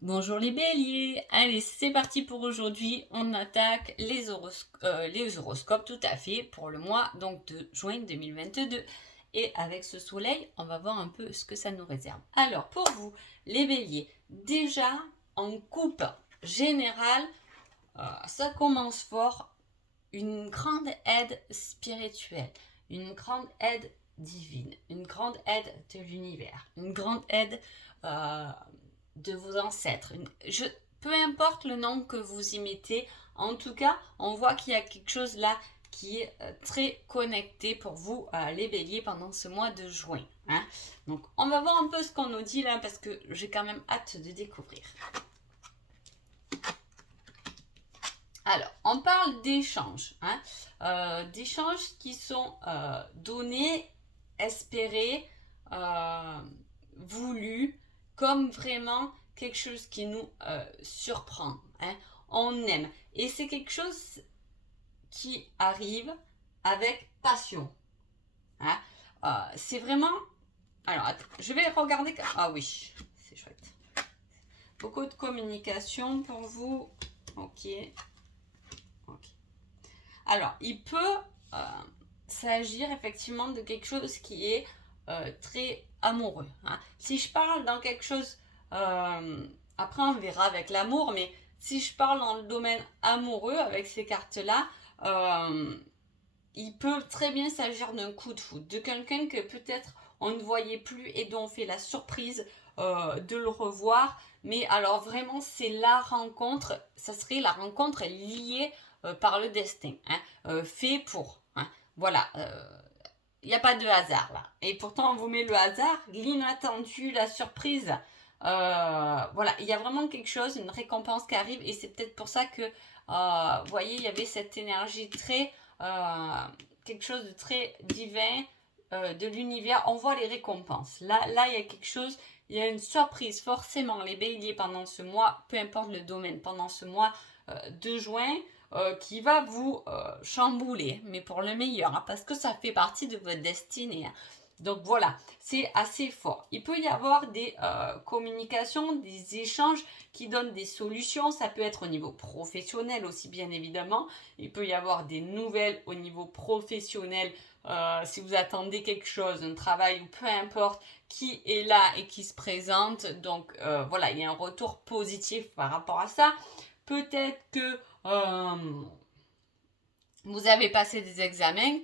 Bonjour les béliers, allez c'est parti pour aujourd'hui, on attaque les horoscopes tout à fait pour le mois donc de juin 2022 et avec ce soleil on va voir un peu ce que ça nous réserve. Alors pour vous les béliers, déjà en coupe générale, ça commence fort, une grande aide spirituelle, une grande aide divine, une grande aide de l'univers, une grande aide euh, de vos ancêtres. Peu importe le nom que vous y mettez, en tout cas, on voit qu'il y a quelque chose là qui est très connecté pour vous, les béliers, pendant ce mois de juin. Hein. Donc, on va voir un peu ce qu'on nous dit là, parce que j'ai quand même hâte de découvrir. Alors, on parle d'échanges, hein, d'échanges qui sont donnés, espérés, euh, voulus, comme vraiment quelque chose qui nous surprend. Hein. On aime. Et c'est quelque chose qui arrive avec passion. Hein. C'est vraiment... Alors, attends, je vais regarder... Ah oui, c'est chouette. Beaucoup de communication pour vous. Ok. Ok. Alors, il peut euh, s'agir effectivement de quelque chose qui est très amoureux. Hein. Si je parle dans quelque chose, après on verra avec l'amour, mais si je parle dans le domaine amoureux avec ces cartes-là, euh, il peut très bien s'agir d'un coup de foudre, de quelqu'un que peut-être on ne voyait plus et dont on fait la surprise de le revoir. Mais alors vraiment, c'est la rencontre, ça serait la rencontre liée par le destin, hein, fait pour. Hein. Voilà, il n'y a pas de hasard là. Et pourtant, on vous met le hasard, l'inattendu, la surprise. Voilà, il y a vraiment quelque chose, une récompense qui arrive, et c'est peut-être pour ça que, vous voyez, il y avait cette énergie très, quelque chose de très divin, de l'univers. On voit les récompenses. Là, il y a quelque chose, il y a une surprise. Forcément, les béliers pendant ce mois, peu importe le domaine, pendant ce mois de juin, qui va vous chambouler, mais pour le meilleur, hein, parce que ça fait partie de votre destinée. Hein. Donc voilà, c'est assez fort. Il peut y avoir des communications, des échanges qui donnent des solutions. Ça peut être au niveau professionnel aussi, bien évidemment. Il peut y avoir des nouvelles au niveau professionnel. Si vous attendez quelque chose, un travail ou peu importe, qui est là et qui se présente. Donc voilà, il y a un retour positif par rapport à ça. Peut-être que vous avez passé des examens,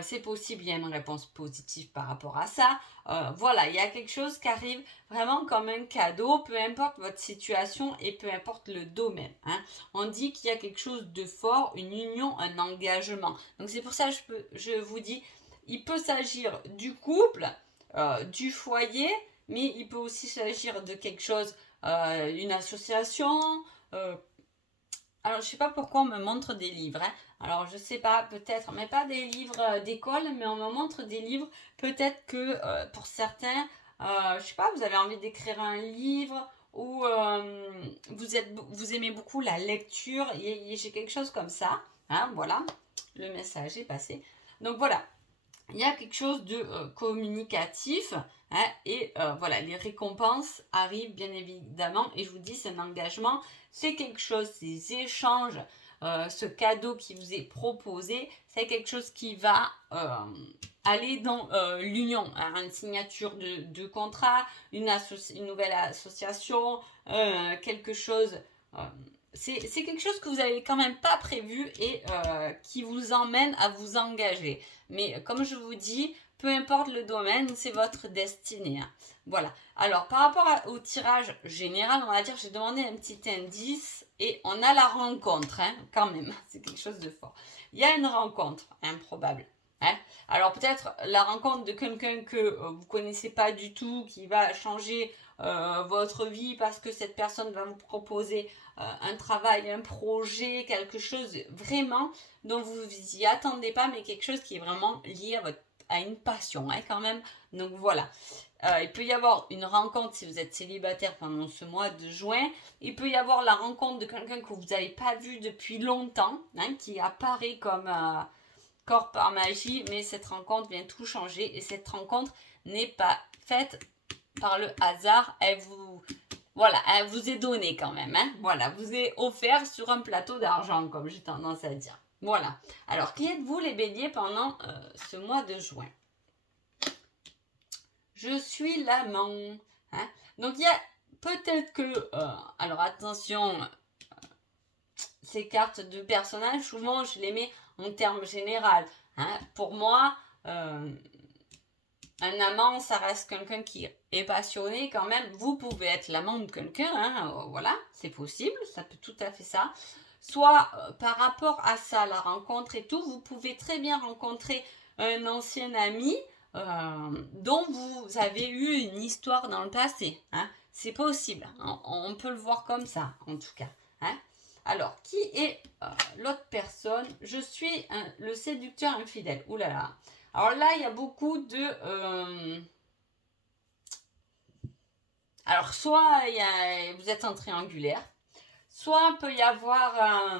c'est possible, il y a une réponse positive par rapport à ça. Voilà, il y a quelque chose qui arrive vraiment comme un cadeau, peu importe votre situation et peu importe le domaine. Hein. On dit qu'il y a quelque chose de fort, une union, un engagement. Donc c'est pour ça que je vous dis, il peut s'agir du couple, du foyer, mais il peut aussi s'agir de quelque chose, une association, euh, alors, je sais pas pourquoi on me montre des livres. Hein. Alors, je sais pas, peut-être, mais pas des livres d'école, mais on me montre des livres. Peut-être que pour certains, je sais pas, vous avez envie d'écrire un livre ou vous aimez beaucoup la lecture. J'ai quelque chose comme ça. Hein, voilà, le message est passé. Donc voilà, il y a quelque chose de communicatif, hein, et voilà, les récompenses arrivent bien évidemment, et je vous dis, c'est un engagement, c'est quelque chose, ces échanges, ce cadeau qui vous est proposé, c'est quelque chose qui va aller dans l'union, hein, une signature de contrat, une nouvelle association, quelque chose... c'est quelque chose que vous n'avez quand même pas prévu et qui vous emmène à vous engager. Mais comme je vous dis, peu importe le domaine, c'est votre destinée. Hein. Voilà. Alors, par rapport au tirage général, on va dire, j'ai demandé un petit indice et on a la rencontre, hein, quand même. C'est quelque chose de fort. Il y a une rencontre improbable. Hein. Alors, peut-être la rencontre de quelqu'un que vous ne connaissez pas du tout, qui va changer votre vie parce que cette personne va vous proposer un travail, un projet, quelque chose vraiment dont vous vous y attendez pas, mais quelque chose qui est vraiment lié à une passion, hein, quand même. Donc voilà. Il peut y avoir une rencontre si vous êtes célibataire pendant ce mois de juin. Il peut y avoir la rencontre de quelqu'un que vous n'avez pas vu depuis longtemps, hein, qui apparaît comme corps par magie, mais cette rencontre vient tout changer et cette rencontre n'est pas faite par le hasard. Voilà, elle vous est donné quand même. Hein, voilà, vous est offert sur un plateau d'argent, comme j'ai tendance à dire. Voilà. Alors, qui êtes-vous les béliers pendant ce mois de juin? Je suis l'amant. Hein? Donc, il y a peut-être que... alors, attention, ces cartes de personnages, souvent, je les mets en termes généraux. Hein? Pour moi, un amant, ça reste quelqu'un qui est passionné quand même. Vous pouvez être l'amant de quelqu'un, hein, voilà, c'est possible, ça peut tout à fait ça. Soit par rapport à ça, la rencontre et tout, vous pouvez très bien rencontrer un ancien ami dont vous avez eu une histoire dans le passé. Hein. C'est possible, on peut le voir comme ça, en tout cas. Hein. Alors, qui est l'autre personne? Je suis le séducteur infidèle. Ouh là là. Alors là, il y a beaucoup de... Alors, soit vous êtes en triangulaire, soit peut y avoir...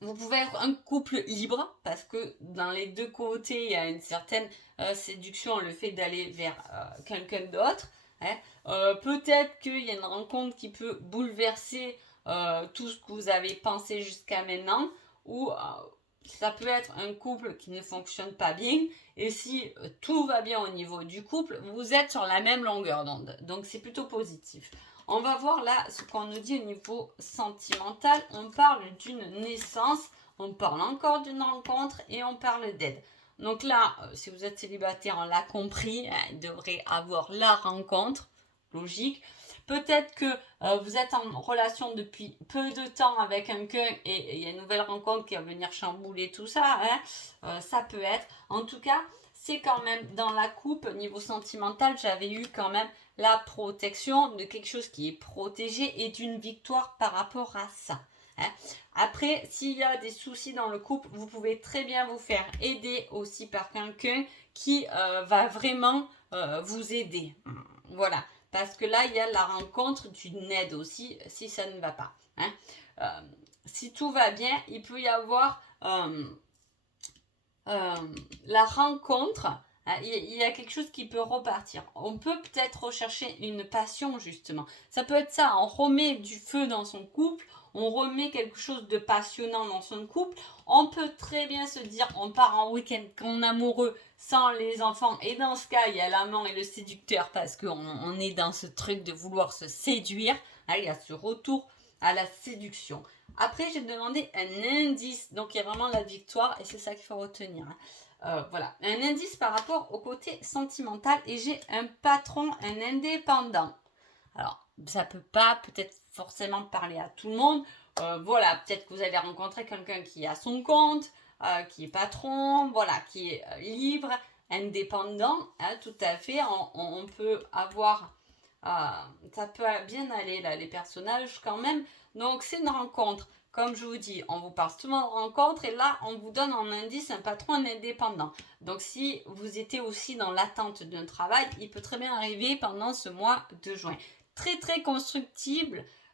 Vous pouvez être un couple libre, parce que dans les deux côtés, il y a une certaine séduction, le fait d'aller vers quelqu'un d'autre. Hein. Peut-être qu'il y a une rencontre qui peut bouleverser tout ce que vous avez pensé jusqu'à maintenant, ou ça peut être un couple qui ne fonctionne pas bien, et si tout va bien au niveau du couple, vous êtes sur la même longueur d'onde. Donc c'est plutôt positif. On va voir là ce qu'on nous dit au niveau sentimental. On parle d'une naissance, on parle encore d'une rencontre et on parle d'aide. Donc là, si vous êtes célibataire, on l'a compris, il devrait avoir la rencontre, logique. Peut-être que vous êtes en relation depuis peu de temps avec quelqu'un et il y a une nouvelle rencontre qui va venir chambouler tout ça. Hein. Ça peut être. En tout cas, c'est quand même dans la coupe, niveau sentimental, j'avais eu quand même la protection de quelque chose qui est protégé et d'une victoire par rapport à ça. Hein. Après, s'il y a des soucis dans le couple, vous pouvez très bien vous faire aider aussi par quelqu'un qui va vraiment vous aider. Voilà. Parce que là, il y a la rencontre d'une aide aussi, si ça ne va pas. Hein. Si tout va bien, il peut y avoir la rencontre. Il y a quelque chose qui peut repartir. On peut peut-être rechercher une passion, justement. Ça peut être ça, on remet du feu dans son couple, on remet quelque chose de passionnant dans son couple. On peut très bien se dire, on part en week-end en amoureux sans les enfants. Et dans ce cas, il y a l'amant et le séducteur parce qu'on est dans ce truc de vouloir se séduire. Il y a ce retour à la séduction. Après, j'ai demandé un indice. Donc, il y a vraiment la victoire et c'est ça qu'il faut retenir. Voilà, un indice par rapport au côté sentimental. Et j'ai un patron, un indépendant. Alors, ça peut pas peut-être forcément parler à tout le monde. Voilà, peut-être que vous allez rencontrer quelqu'un qui a son compte, qui est patron, voilà, qui est libre, indépendant. Hein, tout à fait, on peut avoir... ça peut bien aller là, les personnages quand même. Donc, c'est une rencontre. Comme je vous dis, on vous parle souvent de rencontre et là, on vous donne en indice un patron indépendant. Donc, si vous étiez aussi dans l'attente d'un travail, il peut très bien arriver pendant ce mois de juin. Très, très constructif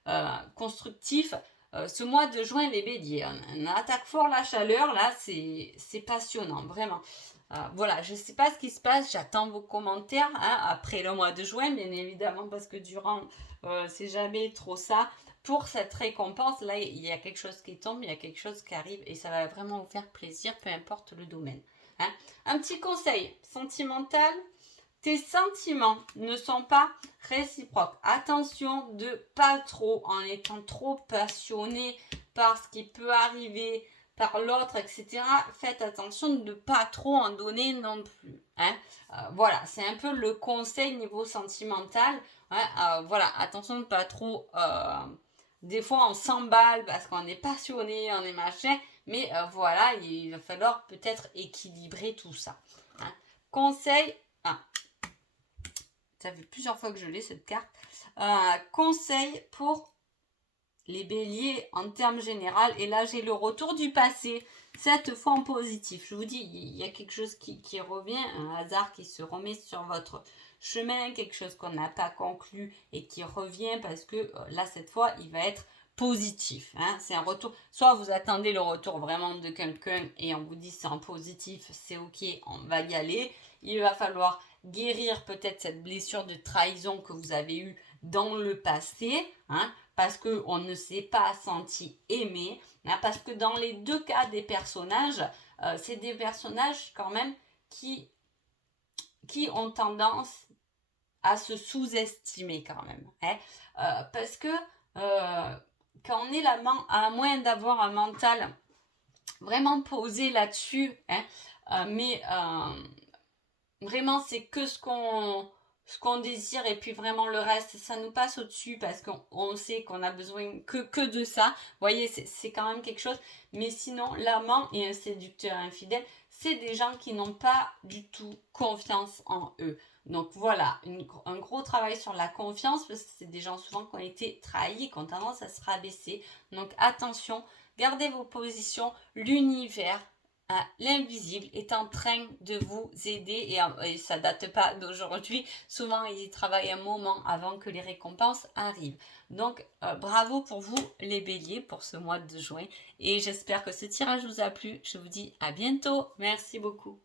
ce mois de juin, les béliers. On attaque fort la chaleur, là, c'est passionnant, vraiment. Voilà, je ne sais pas ce qui se passe, j'attends vos commentaires après le mois de juin, bien évidemment, parce que durant, c'est jamais trop ça. Pour cette récompense, là, il y a quelque chose qui tombe, il y a quelque chose qui arrive et ça va vraiment vous faire plaisir, peu importe le domaine. Hein. Un petit conseil sentimental, tes sentiments ne sont pas réciproques. Attention de pas trop, en étant trop passionné par ce qui peut arriver par l'autre, etc. Faites attention de ne pas trop en donner non plus. Hein. Voilà, c'est un peu le conseil niveau sentimental. Hein. Voilà, attention de ne pas trop... des fois, on s'emballe parce qu'on est passionné, on est machin. Mais voilà, il va falloir peut-être équilibrer tout ça. Hein. Conseil... Ça fait plusieurs fois que je l'ai cette carte. Conseil pour les béliers en termes généraux. Et là, j'ai le retour du passé. Cette fois en positif. Je vous dis, il y a quelque chose qui revient. Un hasard qui se remet sur votre chemin. Quelque chose qu'on n'a pas conclu et qui revient parce que là, cette fois, il va être positif. Hein. C'est un retour. Soit vous attendez le retour vraiment de quelqu'un et on vous dit c'est en positif, c'est ok, on va y aller. Il va falloir guérir peut-être cette blessure de trahison que vous avez eue dans le passé, hein, parce qu'on ne s'est pas senti aimé, hein, parce que dans les deux cas des personnages, c'est des personnages quand même qui ont tendance à se sous-estimer quand même, hein, parce que quand on est à moins d'avoir un mental vraiment posé là-dessus, hein, mais vraiment c'est que ce qu'on désire et puis vraiment le reste ça nous passe au-dessus parce qu'on sait qu'on a besoin que de ça. Vous voyez, c'est quand même quelque chose. Mais sinon, l'amant et un séducteur infidèle, c'est des gens qui n'ont pas du tout confiance en eux. Donc voilà, un gros travail sur la confiance parce que c'est des gens souvent qui ont été trahis, qui ont tendance à se rabaisser. Donc attention, gardez vos positions, l'univers, l'invisible est en train de vous aider et ça date pas d'aujourd'hui. Souvent, ils y travaillent un moment avant que les récompenses arrivent. Donc, bravo pour vous, les béliers, pour ce mois de juin. Et j'espère que ce tirage vous a plu. Je vous dis à bientôt. Merci beaucoup.